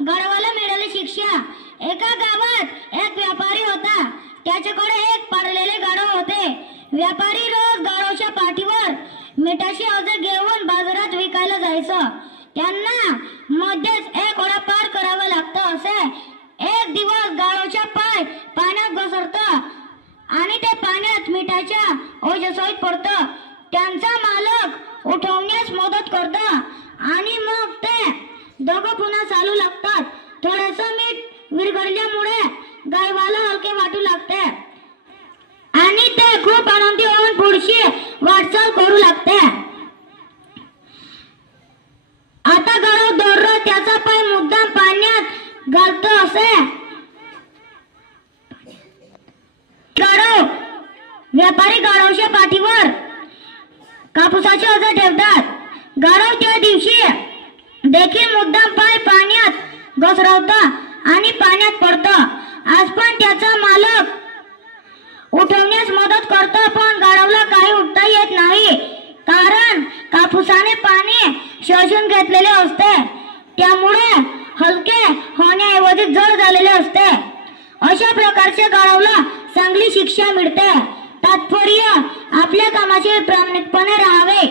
गाढवाला मिळाली शिक्षा. एका गावात एक व्यापारी होता. त्याच्याकडे एक पाळलेले गाढव होते. व्यापारी रोज गाढवाच्या पाठीवर मिठाची ओझे घेऊन बाजारात विकायला जायचं. त्यांना मध्येच एक ओढा पार करावा लागतं असे. एक दिवस गाढवाचा पाय पाण्यात घसरतो आणि ते पाण्यात मिठाच्या ओझ्यासहित पडतं. त्यांचा मालक उठवण्यास मदत करतो आणि मग ते दोघं पुन्हा चालू लागतात. थोडंसं मीठ विरघळल्यामुळे गाढवाला हलके वाटू लागते आणि ते खूप आनंदी होऊन पुढची वाटचाल करू लागते. आता गाढव दररोज त्याचा पाय मुद्दाम पाण्यात घालतो असे. व्यापारी गाढवाच्या पाठीवर कापूसाचे ओझे ठेवतात. गाढव त्या दिवशी देखील मुद्दाम पाय पाण्यात घसरवतो आणि पाण्यात पडतो. आज पण त्याचा मालक उठवण्यास मदत करतो, पण गाढवाला काही उठता येत नाही, कारण कापूसाने पाणी शोषून घेतलेले असते. त्यामुळे हलके होण्याऐवजी जड झालेले असते. अशा प्रकारच्या गाढवाला चांगली शिक्षा मिळते. तात्पर्य, आपल्या कामाचे प्रामाणिकपणे राहावे.